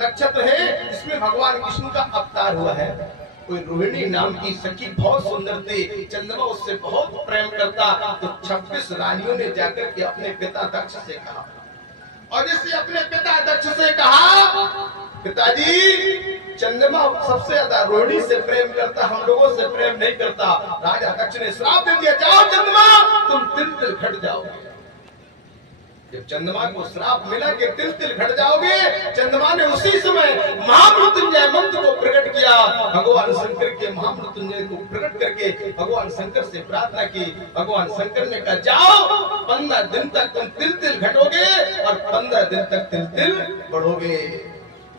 नक्षत्र है जिसमें भगवान विष्णु का अवतार हुआ है। कोई रोहिणी नाम की सखी बहुत सुंदर थी, चंद्रमा उससे बहुत प्रेम करता। तो 26 रानियों ने जाकर के अपने पिता दक्ष से कहा, और जिससे अपने पिता दक्ष से कहा, पिताजी चंद्रमा सबसे ज्यादा रोहिणी से प्रेम करता, हम लोगों से प्रेम नहीं करता। राजा दक्ष ने श्राप दे दिया, जाओ चंद्रमा तुम तिल तिल घट जाओगे। जब चंद्रमा को श्राप मिला कि तिल तिल घट जाओगे, चंद्रमा ने उसी समय महामृत्युंजय मंत्र को प्रकट किया। भगवान शंकर के महामृत्युंजय को प्रकट करके भगवान शंकर से प्रार्थना की। भगवान शंकर ने कहा, जाओ 15 दिन तक तुम तिल तिल घटोगे और 15 दिन तक तिल तिल बढ़ोगे।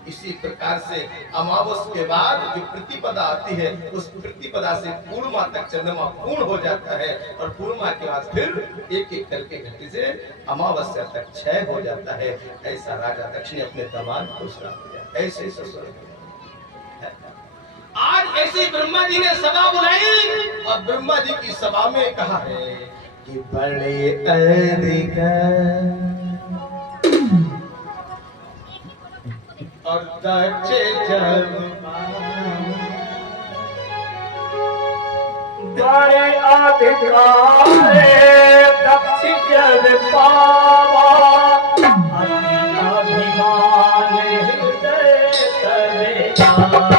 इसी प्रकार से अमावस के बाद जो प्रतिपदा आती है, उस प्रतिपदा से पूर्णिमा तक चंद्रमा पूर्ण हो जाता है, और पूर्णिमा के बाद फिर एक एक करके घटी से अमावस्या तक क्षय हो जाता है। ऐसा राजा दक्ष ने अपने दामाद को श्राप दिया। ऐसे ससुर आज ऐसे ब्रह्मा जी ने सभा बुलाई, और ब्रह्मा जी की सभा में कहा है कि बड़े अधिकार और दक्ष जब बड़े अधिकार दक्ष जब पावा, अति अभिमान हृदय तले आवा।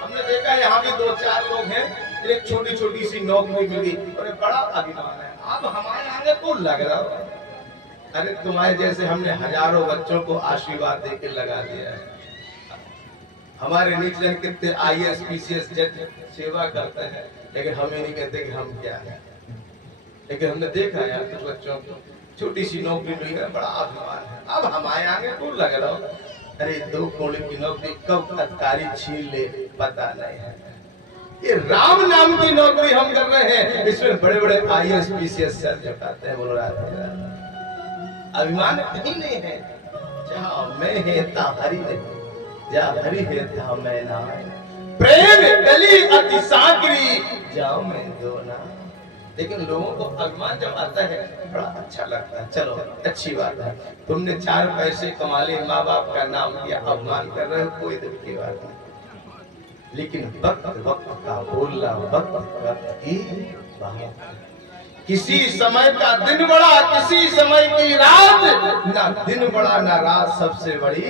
हमने देखा यहाँ भी 2-4 लोग हैं, एक छोटी छोटी सी नौकरी मिली, अरे बड़ा अभिमान है। अब हमारे आगे तो लग रहा हो, अरे तुम्हारे जैसे हमने हजारों बच्चों को आशीर्वाद देके लगा दिया है। हमारे नीचे कितने IAS PCS जज सेवा करते हैं, लेकिन हमें नहीं कहते कि हम क्या है। लेकिन हमने देखा यार कुछ बच्चों को छोटी सी नौकरी मिल गई, बड़ा अभिमान है। अब हमारे आगे तो लग रहा हो, अरे 2 कौड़ी की नौकरी कब अधिकारी छीन ले पता नहीं है। ये राम नाम की नौकरी हम कर रहे हैं, इसमें बड़े बड़े IAS PCS सर झुकाते हैं। बोलो राधे। अभिमान कहीं नहीं है, जहाँ मैं है ता हरि नहीं, जहाँ हरि है ता मैं ना। प्रेम गली अति सागरी, जाओ मैं दो ना। लेकिन लोगों को अभिमान जब आता है बड़ा अच्छा लगता है। चलो अच्छी बात है, तुमने 4 पैसे कमा ले, माँ बाप का नाम किया, अभिमान कर रहे हो, कोई दुख की बात नहीं। लेकिन वक्त वक्त का बोलना, वक्त वक्त की बात। किसी समय का दिन बड़ा, किसी समय की रात, ना दिन बड़ा ना रात सबसे बड़ी।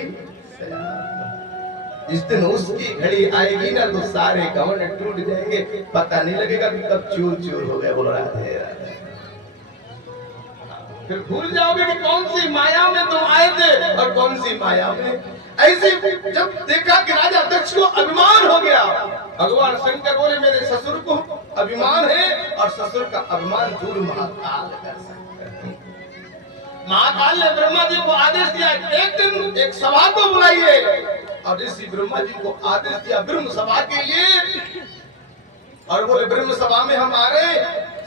जिस दिन उसकी घड़ी आएगी ना, तो सारे घमंड टूट जाएंगे, पता नहीं लगेगा कि कब चूर चूर हो गए। बोल राधे राधे। फिर भूल जाओगे कि कौन सी माया में तुम आए थे और कौन सी माया में। ऐसे जब देखा कि राजा दक्ष को अभिमान हो गया, भगवान शंकर बोले मेरे ससुर को अभिमान है, और ससुर का अभिमान दूर महाकाल कर सकते हैं। महाकाल ने ब्रह्मा जी को आदेश दिया, एक दिन एक सभा को बुलाइए। और ऋषि ब्रह्मा जी को आदेश दिया ब्रह्म सभा के लिए, और बोले ब्रह्म सभा में हम आ रहे।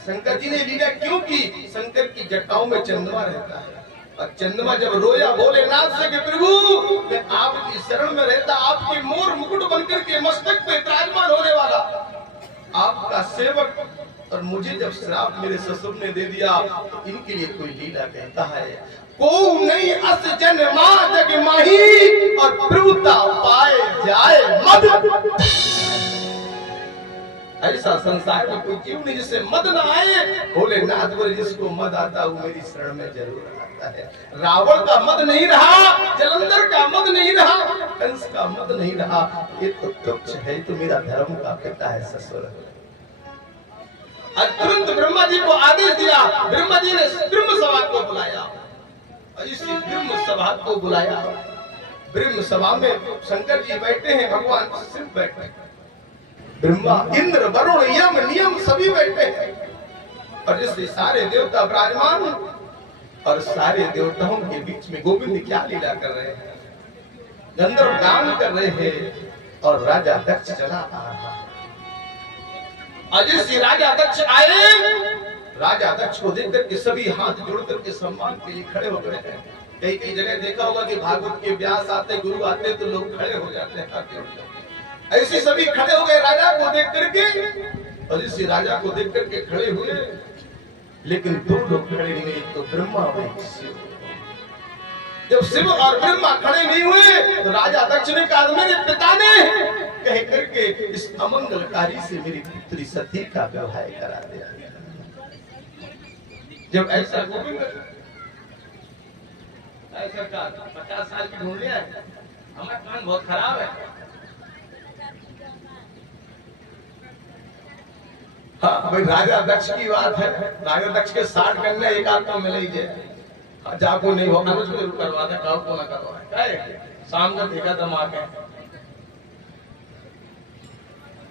शंकर जी ने लीला क्यों की? शंकर की जटाओं में चंद्रमा रहता है, और चंद्रमा जब रोया भोलेनाथ से कि प्रभु मैं आपकी शरण में रहता, आपके मोर मुकुट बनकर के मस्तक पे विराजमान होने वाला आपका सेवक, और मुझे जब श्राप मेरे ससुर ने दे दिया, तो इनके लिए कोई लीला कहता है, को नहीं अस जन्मा जग माही, और प्रभुता पाए जाए मद। ऐसा संसार में कोई जीव नहीं जिससे मद ना आए। भोलेनाथ बोले जिसको मद आता वो मेरी शरण में जरूर आता है। रावण का मद नहीं रहा, जलंधर का मद नहीं रहा, कंस का मद नहीं रहा। ये तो तुच्छ है, तो मेरा धर्म का पिता है ससुर। तुरंत ब्रह्मा जी को आदेश दिया, ब्रह्मा जी ने ब्रह्म सभा को बुलाया, और इसी ब्रह्म सभा को बुलाया। ब्रह्म सभा में शंकर जी बैठे हैं, भगवान शिव बैठे हैं, ब्रह्मा इंद्र वरुण यम नियम सभी बैठे हैं, और इससे सारे देवता विराजमान, और सारे देवताओं के बीच में गोविंद क्या लीला कर रहे हैं, गंधर्व गान कर रहे हैं, और राजा दक्ष चला आ रहा है। अजय से राजा दक्ष आए, राजा दक्ष को देखकर के सभी हाथ जोड़कर के सम्मान के लिए खड़े हो गए हैं। कई कई जगह देखा होगा कि भागवत के व्यास आते, गुरु आते तो लोग खड़े हो जाते हैं। ऐसे सभी खड़े हो गए राजा को देख करके, और इसी राजा को देख करके खड़े हुए, लेकिन दो लोग खड़े नहीं, एक तो ब्रह्मा और एक शिव। जब शिव और ब्रह्मा खड़े नहीं हुए तो राजा दक्ष ने कहा, मेरे पिता ने कह करके इस अमंगलकारी से मेरी पुत्री सती का विवाह करा दिया। जब ऐसा गोविंद सरकार 50 साल की ढूंढ लिया है, हमारा कान बहुत खराब है। हाँ भाई, राजा दक्ष की बात है, राजा दक्ष के 60 कन्या एक आध तो मिले ही जाए, जाको नहीं होगा मुझे करवाना, गाँव को ना करवाए, शाम का देखा दमाक है।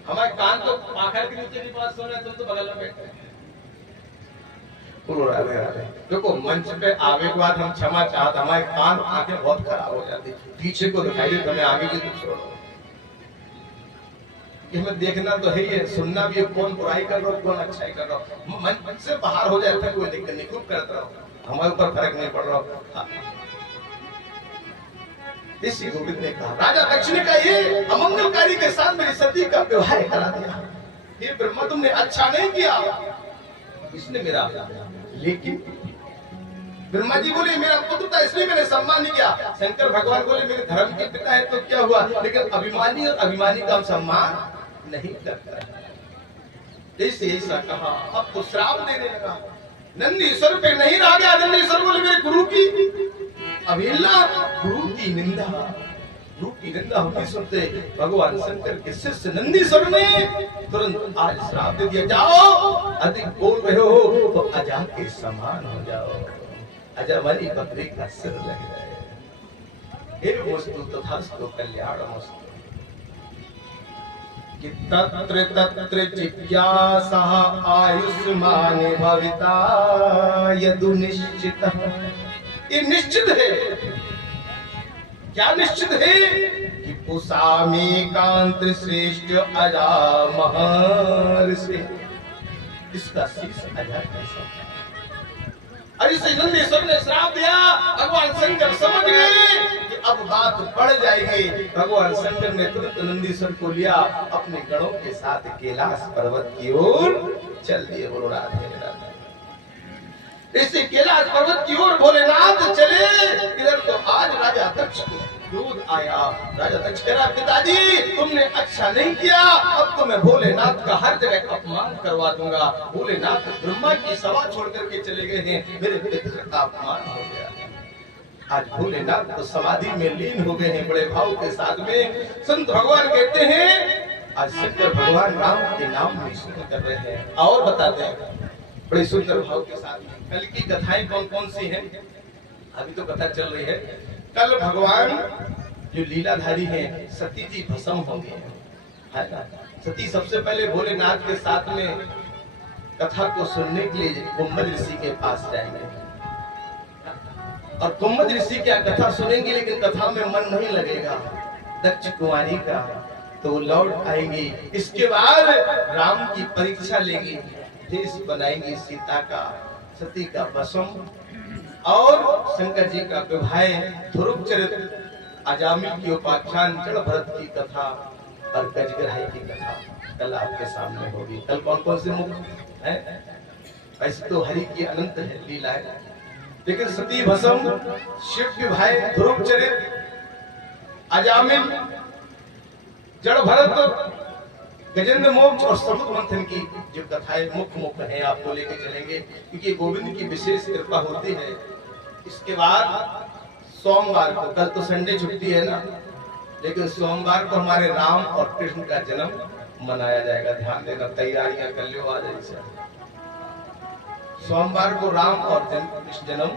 हमारे कान तो आखिर के नीचे की बात सुन रहे, तुम तो बगल में बैठे। देखो मंच पे आगे के बाद हम क्षमा चाहते, हमारे कान आंखें बहुत खराब हो जाती, पीछे को दिखाई दे, हमें आगे की तो छोड़ो। हमें देखना तो है ही है, सुनना भी है, कौन बुराई कर रहा हो कौन अच्छाई कर रहा हो। मंच से बाहर हो जाए कोई दिक्कत नहीं, खूब करता रहो, हमारे ऊपर फर्क नहीं पड़ रहा। इसी गोविंद ने कहा, राजा दक्ष ने कहा, ये अमंगलकारी के साथ मेरी सती का विवाह करा दिया, ये ब्रह्मा तुमने अच्छा नहीं किया। इसने मेरा, लेकिन ब्रह्मा जी बोले मेरा पुत्र था इसलिए मैंने सम्मान नहीं किया। शंकर भगवान बोले मेरे धर्म के पिता है तो क्या हुआ, लेकिन अभिमानी और अभिमानी का हम सम्मान नहीं करता। जैसे ऐसा कहा, अब तो श्राप देने लगा। नंदीश्वर पे नहीं रह गया, नंदीश्वर बोले मेरे गुरु की अवहेलना, गुरु की निंदा, गुरु की निंदा होती सुनते भगवान शंकर के शिष्य नंदीश्वर ने तुरंत आज श्राप दे दिया, जाओ अधिक बोल रहे हो तो अजा के समान हो जाओ, अजा वाली बकरी का सिर लग जाए। हे वस्तु तथास्तु कल्याणमस्तु। कि तत्र तत्र जिज्ञासा आयुष्मान भविता यदु निश्चितः। ये निश्चित है, क्या निश्चित है कि पुसामी कांत श्रेष्ठ अजा महर्षि, इसका शीश अजा कैसा। अरे नंदीश्वर ने श्राप दिया, भगवान शंकर समझ गए कि अब बात बढ़ जाएगी। भगवान शंकर ने तुरंत नंदीश्वर को लिया, अपने गणों के साथ कैलाश पर्वत की ओर चल दिए। बोलो राधे राधे। इसी कैलाश पर्वत की ओर भोलेनाथ चले। इधर तो आज राजा दक्ष को क्रोध आया। राजा दक्ष कह रहा, पिताजी तुमने अच्छा नहीं किया, अब तो मैं भोलेनाथ का हर जगह अपमान करवा दूंगा। भोलेनाथ ब्रह्मा की सभा छोड़ करके चले गए हैं, मेरे पिता का अपमान हो गया। आज भोलेनाथ तो समाधि में लीन हो गए हैं बड़े भाव के साथ में। संत भगवान कहते हैं आज शंकर भगवान राम के नाम में स्मरण कर रहे हैं। और बताते हैं बड़े सुंदर भाव के साथ में। कल की कथाएं कौन कौन सी हैं, अभी तो कथा चल रही है। कल भगवान जो लीलाधारी हैं, सती जी भस्म होंगे, है ना। सती सबसे पहले भोलेनाथ के साथ में कथा को सुनने के लिए कुंभज ऋषि के पास जाएंगे, और कुंभज ऋषि क्या कथा सुनेंगे, लेकिन कथा में मन नहीं लगेगा दक्ष कुमारी का, तो वो लौट आएंगी। इसके बाद राम की परीक्षा लेंगी, देश बनाएंगी सीता का, सती का भस्म, और शंकर जी का विवाह, ध्रुव चरित्र, अजामिल की उपाख्यान, जड़ भरत की कथा और गजग्राही की कथा कल आपके सामने होगी। कल कौन कौन से मुख है, ऐसे तो हरि की अनंत है लीला है, लेकिन सती भस्म, शिव विवाह, ध्रुव चरित्र, अजामिल, जड़ भरत, गजेंद्र मोक्ष और समुद्र मंथन की जो कथाएं मुख्य मुख्य है आपको लेके चलेंगे, क्योंकि गोविंद की विशेष कृपा होती है। इसके बाद सोमवार को, कल तो संडे छुट्टी है ना, लेकिन सोमवार को हमारे राम और कृष्ण का जन्म मनाया जाएगा। ध्यान देना, तैयारियां कर लो आज। सोमवार को राम और कृष्ण जन्म